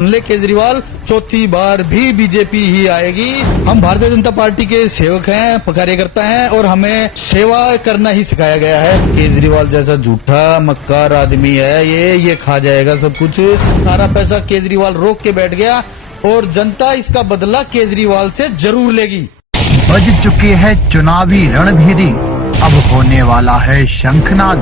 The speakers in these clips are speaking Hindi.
ले केजरीवाल चौथी बार भी बीजेपी ही आएगी। हम भारतीय जनता पार्टी के सेवक हैं, कार्यकर्ता हैं और हमें सेवा करना ही सिखाया गया है। केजरीवाल जैसा झूठा मक्कार आदमी है ये खा जाएगा सब कुछ। सारा पैसा केजरीवाल रोक के बैठ गया और जनता इसका बदला केजरीवाल से जरूर लेगी। बज चुके हैं चुनावी रणभेरी, अब होने वाला है शंखनाद।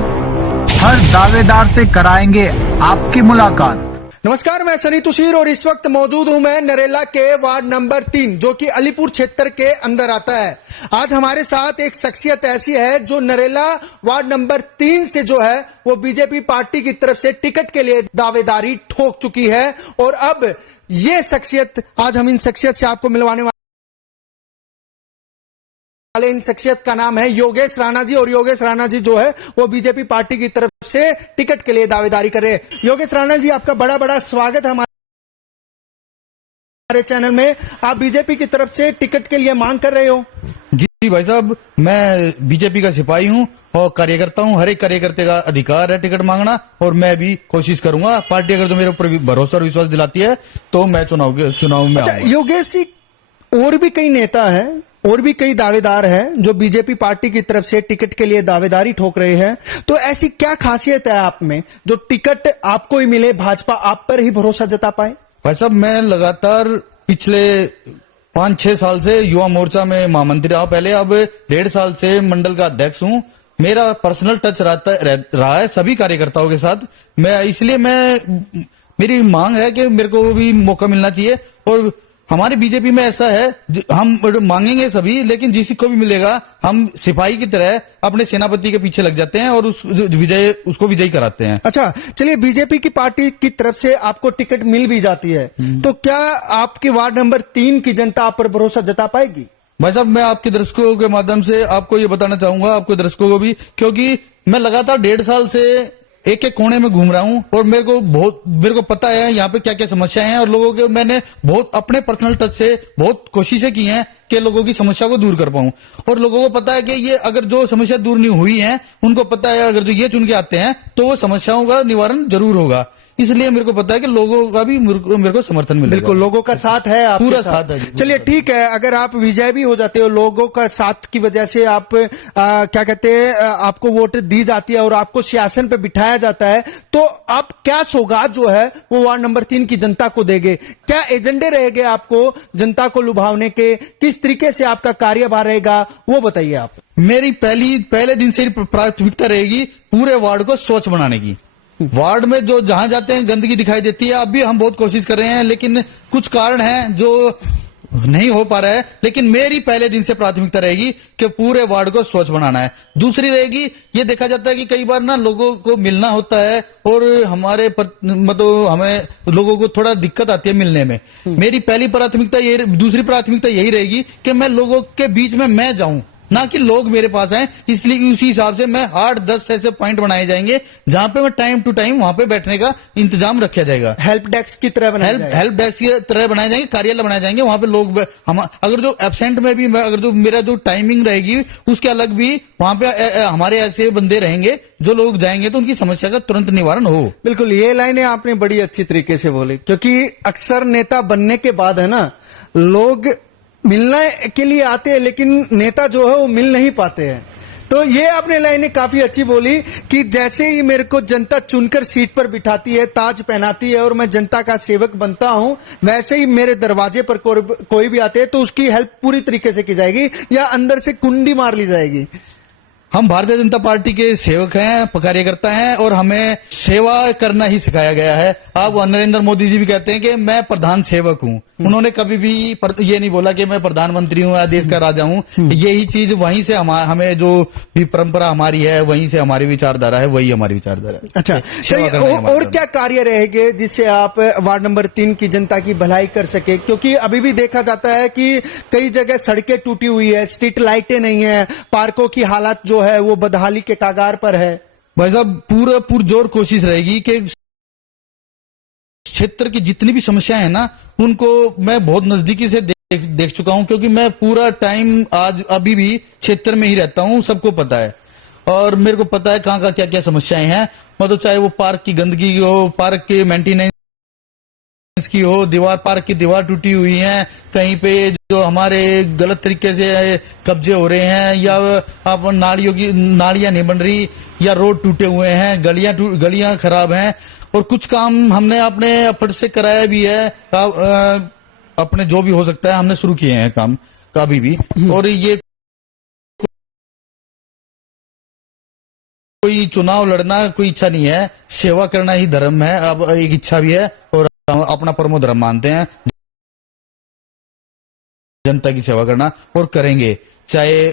हर दावेदार से कराएंगे आपकी मुलाकात। नमस्कार, मैं सनी तुषार और इस वक्त मौजूद हूं मैं नरेला के वार्ड नंबर 3 जो कि अलीपुर क्षेत्र के अंदर आता है। आज हमारे साथ एक शख्सियत ऐसी है जो नरेला वार्ड नंबर 3 से जो है वो बीजेपी पार्टी की तरफ से टिकट के लिए दावेदारी ठोक चुकी है और अब ये शख्सियत, आज हम इन शख्सियत से आपको मिलवाने वाले इन शख्सियत का नाम है योगेश राणा जी। और योगेश राणा जी जो है वो बीजेपी पार्टी की तरफ से टिकट के लिए दावेदारी कर रहे हैं। योगेश राणा जी, आपका बड़ा बड़ा स्वागत है हमारे चैनल में। आप बीजेपी की तरफ से टिकट के लिए मांग कर रहे हो। जी भाई साहब, मैं बीजेपी का सिपाही हूं और कार्यकर्ता हूं। हर एक कार्यकर्ता का अधिकार है टिकट मांगना और मैं भी कोशिश करूंगा। पार्टी अगर जो मेरे ऊपर भरोसा और विश्वास दिलाती है तो मैं चुनाव में अच्छा योगेश जी, और भी कई नेता हैं और भी कई दावेदार हैं जो बीजेपी पार्टी की तरफ से टिकट के लिए दावेदारी ठोक रहे हैं, तो ऐसी क्या खासियत है आप में जो टिकट आपको ही मिले, भाजपा आप पर ही भरोसा जता पाए? भाई साहब, मैं लगातार पिछले 5-6 साल से युवा मोर्चा में महामंत्री रहा पहले, अब 1.5 साल से मंडल का अध्यक्ष हूं। मेरा पर्सनल टच रहा है सभी कार्यकर्ताओं के साथ। मेरी मांग है कि मेरे को भी मौका मिलना चाहिए। और हमारी बीजेपी में ऐसा है, हम मांगेंगे सभी, लेकिन जिसको भी मिलेगा हम सिपाही की तरह अपने सेनापति के पीछे लग जाते हैं और उसको विजयी कराते हैं। अच्छा चलिए, बीजेपी की पार्टी की तरफ से आपको टिकट मिल भी जाती है तो क्या आपके वार्ड नंबर 3 की जनता आप पर भरोसा जता पाएगी? भाई साहब, मैं आपके दर्शकों के माध्यम से आपको ये बताना चाहूंगा, आपके दर्शकों को भी, क्योंकि मैं लगातार 1.5 साल से एक कोने में घूम रहा हूं और मेरे को पता है यहाँ पे क्या क्या समस्याएं हैं। और लोगों के मैंने बहुत अपने पर्सनल टच से बहुत कोशिशें की हैं कि लोगों की समस्या को दूर कर पाऊं। और लोगों को पता है कि ये अगर जो समस्या दूर नहीं हुई है, उनको पता है अगर जो ये चुन के आते हैं तो वो समस्याओं का निवारण जरूर होगा। इसलिए मेरे को पता है कि लोगों का भी मेरे को समर्थन मिलेगा। बिल्कुल, लोगों का साथ है, पूरा साथ है। चलिए ठीक है, अगर आप विजय भी हो जाते हो, लोगों का साथ की वजह से आप क्या कहते हैं, आपको वोट दी जाती है और आपको सिंहासन पे बिठाया जाता है, तो आप क्या सौगात जो है वो वार्ड नंबर 3 की जनता को देंगे? क्या एजेंडे रहेंगे आपको जनता को लुभावने के? किस तरीके से आपका कार्यभार रहेगा वो बताइए आप। मेरी पहले दिन से प्राथमिकता रहेगी पूरे वार्ड को स्वच्छ बनाने की। वार्ड में जो जहां जाते हैं गंदगी दिखाई देती है। अब भी हम बहुत कोशिश कर रहे हैं, लेकिन कुछ कारण हैं जो नहीं हो पा रहा है। लेकिन मेरी पहले दिन से प्राथमिकता रहेगी कि पूरे वार्ड को स्वच्छ बनाना है। दूसरी रहेगी, ये देखा जाता है कि कई बार ना लोगों को मिलना होता है और मतलब हमें लोगों को थोड़ा दिक्कत आती है मिलने में। मेरी दूसरी प्राथमिकता यही रहेगी कि मैं लोगों के बीच में मैं जाऊं, ना कि लोग मेरे पास आए। इसलिए उसी हिसाब से मैं 8-10 ऐसे पॉइंट बनाए जाएंगे जहां पे मैं टाइम टू टाइम वहां पे बैठने का इंतजाम रखा जाएगा। हेल्प डेस्क की तरह हेल्प डेस्क की तरह बनाए जाएंगे, कार्यालय बनाए जाएंगे। वहां पे लोग अगर जो एब्सेंट में भी अगर जो मेरा जो टाइमिंग रहेगी उसके अलग भी वहां पे हमारे ऐसे बंदे रहेंगे जो लोग जाएंगे तो उनकी समस्या का तुरंत निवारण हो। बिल्कुल, ये लाइनें आपने बड़ी अच्छी तरीके से बोली, क्योंकि अक्सर नेता बनने के बाद है ना, लोग मिलने के लिए आते हैं लेकिन नेता जो है वो मिल नहीं पाते हैं। तो ये आपने लाइनें काफी अच्छी बोली कि जैसे ही मेरे को जनता चुनकर सीट पर बिठाती है, ताज पहनाती है और मैं जनता का सेवक बनता हूं, वैसे ही मेरे दरवाजे पर कोई भी आते हैं तो उसकी हेल्प पूरी तरीके से की जाएगी या अंदर से कुंडी मार ली जाएगी। हम भारतीय जनता पार्टी के सेवक हैं, कार्यकर्ता हैं और हमें सेवा करना ही सिखाया गया है। अब नरेंद्र मोदी जी भी कहते हैं कि मैं प्रधान सेवक हूं। उन्होंने कभी भी ये नहीं बोला कि मैं प्रधानमंत्री हूं या देश का राजा हूं। यही चीज वहीं से हमें जो भी परंपरा हमारी है, वहीं से हमारी विचारधारा है, वही हमारी विचारधारा है। अच्छा चलिए, और क्या कार्य रहेंगे जिससे आप वार्ड नंबर 3 की जनता की भलाई कर सके? क्योंकि अभी भी देखा जाता है कि कई जगह सड़कें टूटी हुई है, स्ट्रीट लाइटें नहीं है, पार्कों की हालत जो है वो बदहाली के कागार पर है। भाई साहब, पुरजोर कोशिश रहेगी कि क्षेत्र की जितनी भी समस्याएं हैं ना, उनको मैं बहुत नजदीकी से देख चुका हूं, क्योंकि मैं पूरा टाइम अभी भी क्षेत्र में ही रहता हूं। सबको पता है और मेरे को पता है कहां का क्या क्या समस्याएं हैं। मतलब चाहे वो पार्क की गंदगी हो, पार्क के मेंटेनेंस की हो, दीवार पार्क की दीवार टूटी हुई है, कहीं पे जो हमारे गलत तरीके से कब्जे हो रहे हैं, या आप नालियां नहीं बन रही, या रोड टूटे हुए हैं, गलियां खराब हैं, और कुछ काम हमने अपने एफर्ट से कराया भी है। अपने जो भी हो सकता है हमने शुरू किए हैं काम कभी भी। और ये कोई चुनाव लड़ना कोई इच्छा नहीं है, सेवा करना ही धर्म है, अब एक इच्छा भी है, और अपना परमो धर्म मानते हैं जनता की सेवा करना, और करेंगे, चाहे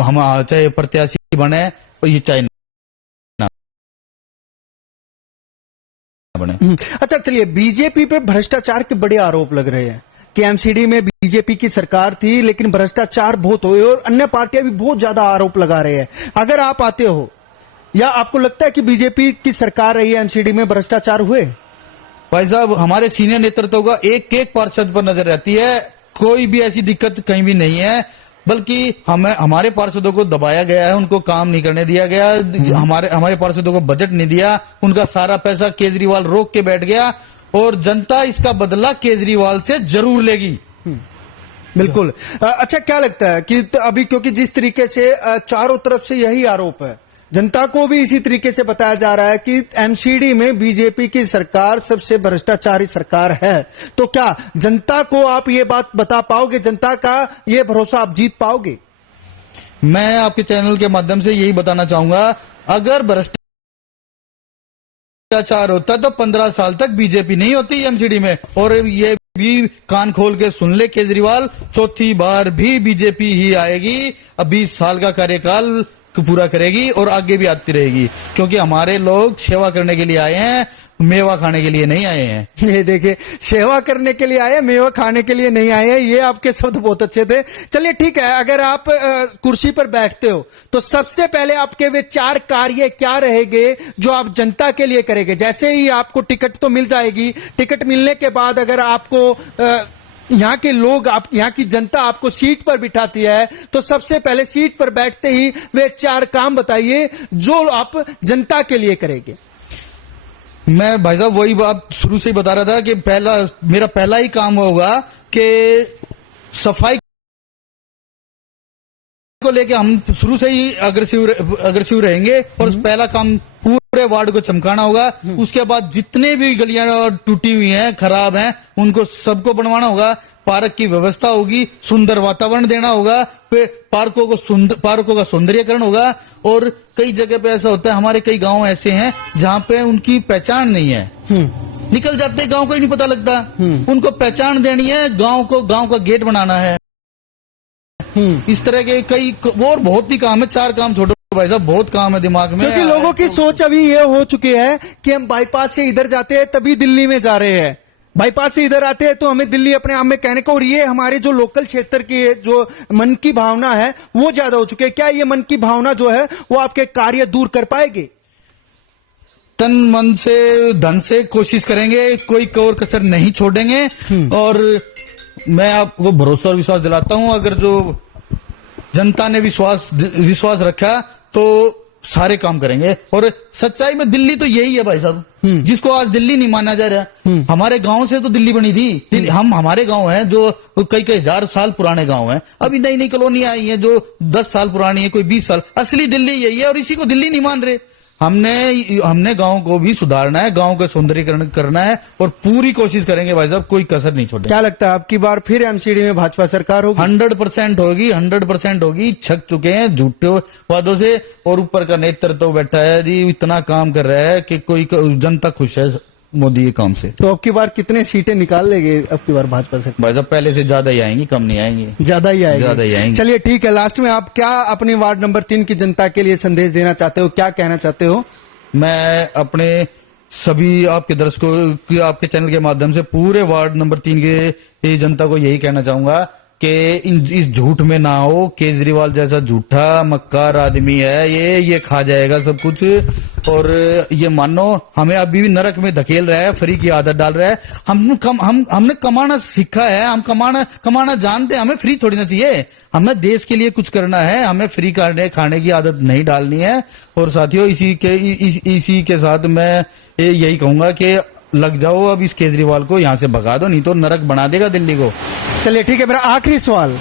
हम चाहे प्रत्याशी बने और ये चाहे ना बने। अच्छा चलिए, बीजेपी पे भ्रष्टाचार के बड़े आरोप लग रहे हैं कि एमसीडी में बीजेपी की सरकार थी लेकिन भ्रष्टाचार बहुत हुए, और अन्य पार्टियां भी बहुत ज्यादा आरोप लगा रहे हैं। अगर आप आते हो, या आपको लगता है कि बीजेपी की सरकार रही है एमसीडी में भ्रष्टाचार हुए? भाई साहब, हमारे सीनियर नेतृत्व का एक एक पार्षद पर नजर रहती है, कोई भी ऐसी दिक्कत कहीं भी नहीं है, बल्कि हमारे पार्षदों को दबाया गया है, उनको काम नहीं करने दिया गया, हमारे पार्षदों को बजट नहीं दिया, उनका सारा पैसा केजरीवाल रोक के बैठ गया, और जनता इसका बदला केजरीवाल से जरूर लेगी। बिल्कुल। अच्छा, क्या लगता है कि अभी क्योंकि जिस तरीके से चारों तरफ से यही आरोप है, जनता को भी इसी तरीके से बताया जा रहा है कि एमसीडी में बीजेपी की सरकार सबसे भ्रष्टाचारी सरकार है, तो क्या जनता को आप ये बात बता पाओगे, जनता का ये भरोसा आप जीत पाओगे? मैं आपके चैनल के माध्यम से यही बताना चाहूंगा, अगर भ्रष्टाचार होता तो 15 साल तक बीजेपी नहीं होती एमसीडी में। और ये भी कान खोल के सुन ले केजरीवाल, चौथी बार भी बीजेपी ही आएगी, अब 20 साल का कार्यकाल पूरा करेगी और आगे भी आती रहेगी, क्योंकि हमारे लोग सेवा करने के लिए आए हैं, मेवा खाने के लिए नहीं आए हैं। ये देखिए, सेवा करने के लिए आए, मेवा खाने के लिए नहीं आए हैं। ये आपके शब्द बहुत अच्छे थे। चलिए ठीक है, अगर आप कुर्सी पर बैठते हो तो सबसे पहले आपके वे 4 कार्य क्या रहेंगे जो आप जनता के लिए करेंगे? जैसे ही आपको टिकट तो मिल जाएगी, टिकट मिलने के बाद अगर आपको यहाँ के लोग, आप यहाँ की जनता आपको सीट पर बिठाती है, तो सबसे पहले सीट पर बैठते ही वे 4 काम बताइए जो आप जनता के लिए करेंगे। मैं भाई साहब वही बात शुरू से ही बता रहा था कि मेरा पहला ही काम होगा कि सफाई को लेके हम शुरू से ही अग्रेसिव रहेंगे, और पहला काम पूरे वार्ड को चमकाना होगा। उसके बाद जितने भी गलियां टूटी हुई हैं, खराब हैं, उनको सबको बनवाना होगा, पार्क की व्यवस्था होगी, सुंदर वातावरण देना होगा, फिर पार्कों का सौंदर्यकरण होगा। और कई जगह पे ऐसा होता है, हमारे कई गांव ऐसे हैं जहां पे उनकी पहचान नहीं है, निकल जाते हैं, गांव को ही नहीं पता लगता, उनको पहचान देनी है, गांव का गेट बनाना है। इस तरह के कई और बहुत ही काम है, 4 काम छोटे भाई साहब, बहुत काम है दिमाग में। क्योंकि लोगों की सोच अभी ये हो चुकी है कि हम बाईपास से इधर जाते हैं तभी दिल्ली में जा रहे हैं, बाईपास से इधर आते हैं तो हमें दिल्ली अपने आप में कहने को। और ये हमारे जो लोकल क्षेत्र की जो मन की भावना है वो ज्यादा हो चुकी है। क्या ये मन की भावना जो है वो आपके कार्य दूर कर पाएगी? तन मन से धन से कोशिश करेंगे, कोई कोर कसर नहीं छोड़ेंगे। और मैं आपको भरोसा और विश्वास दिलाता हूं, अगर जो जनता ने विश्वास रखा तो सारे काम करेंगे। और सच्चाई में दिल्ली तो यही है भाई साहब, जिसको आज दिल्ली नहीं माना जा रहा। हमारे गांव से तो दिल्ली बनी थी। हमारे गांव हैं जो कई हजार साल पुराने गांव हैं, अभी नई नई कॉलोनी आई है जो 10 साल पुरानी है, कोई 20 साल। असली दिल्ली यही है, और इसी को दिल्ली नहीं मान रहे। हमने गांव को भी सुधारना है, गांव का सौंदर्यीकरण करना है, और पूरी कोशिश करेंगे भाई साहब, कोई कसर नहीं छोड़ेंगे। क्या लगता है आपकी बार फिर एमसीडी में भाजपा सरकार होगी? 100% होगी, 100% होगी। छक चुके हैं झूठे वादों से, और ऊपर का नेतृत्व बैठा है जी, इतना काम कर रहा है कि कोई जनता खुश है मोदी के काम से। तो अब की बार कितने सीटें निकाल लेंगे अब की बार भाजपा से? भाई साहब पहले से ज्यादा ही आएंगी, कम नहीं आएंगी, ज्यादा ही आएंगी। चलिए ठीक है, लास्ट में आप क्या अपने वार्ड नंबर 3 की जनता के लिए संदेश देना चाहते हो, क्या कहना चाहते हो? मैं अपने सभी आपके दर्शकों, आपके चैनल के माध्यम से पूरे वार्ड नंबर 3 के जनता को यही कहना चाहूंगा कि इस झूठ में ना हो। केजरीवाल जैसा झूठा मक्कार आदमी है, ये खा जाएगा सब कुछ। और ये मानो हमें अभी भी नरक में धकेल रहा है, फ्री की आदत डाल रहा है। हमने कमाना सीखा है, हम कमाना जानते हैं, हमें फ्री थोड़ी ना चाहिए। हमें देश के लिए कुछ करना है, हमें फ्री खाने की आदत नहीं डालनी है। और साथियों, इसी के साथ मैं यही कहूंगा कि लग जाओ, अब इस केजरीवाल को यहाँ से भगा दो, नहीं तो नरक बना देगा दिल्ली को। चलिए ठीक है, मेरा आखिरी सवाल,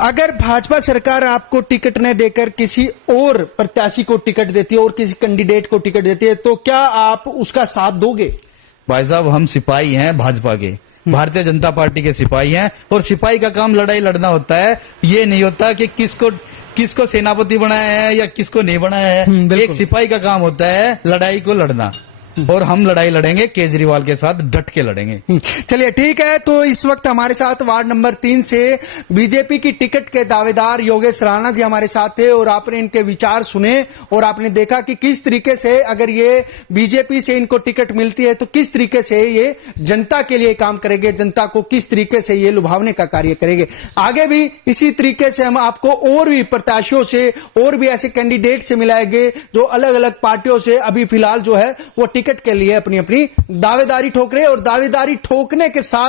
अगर भाजपा सरकार आपको टिकट न देकर किसी और प्रत्याशी को टिकट देती है और किसी कैंडिडेट को टिकट देती है, तो क्या आप उसका साथ दोगे? भाई साहब, हम सिपाही हैं भाजपा के, भारतीय जनता पार्टी के सिपाही हैं, और सिपाही का काम लड़ाई लड़ना होता है। ये नहीं होता कि किसको सेनापति बनाया है या किसको नहीं बनाया है। एक सिपाही का काम होता है लड़ाई को लड़ना, और हम लड़ाई लड़ेंगे, केजरीवाल के साथ डट के लड़ेंगे। चलिए ठीक है, तो इस वक्त हमारे साथ वार्ड नंबर 3 से बीजेपी की टिकट के दावेदार योगेश राणा जी हमारे साथ थे, और आपने इनके विचार सुने और आपने देखा कि किस तरीके से अगर ये बीजेपी से इनको टिकट मिलती है तो किस तरीके से ये जनता के लिए काम करेंगे, जनता को किस तरीके से ये लुभावने का कार्य करेंगे। आगे भी इसी तरीके से हम आपको और भी प्रत्याशियों से और भी ऐसे कैंडिडेट से मिलाएंगे जो अलग अलग पार्टियों से अभी फिलहाल जो है वो टिकट के लिए अपनी अपनी दावेदारी ठोक रहे हैं, और दावेदारी ठोकने के साथ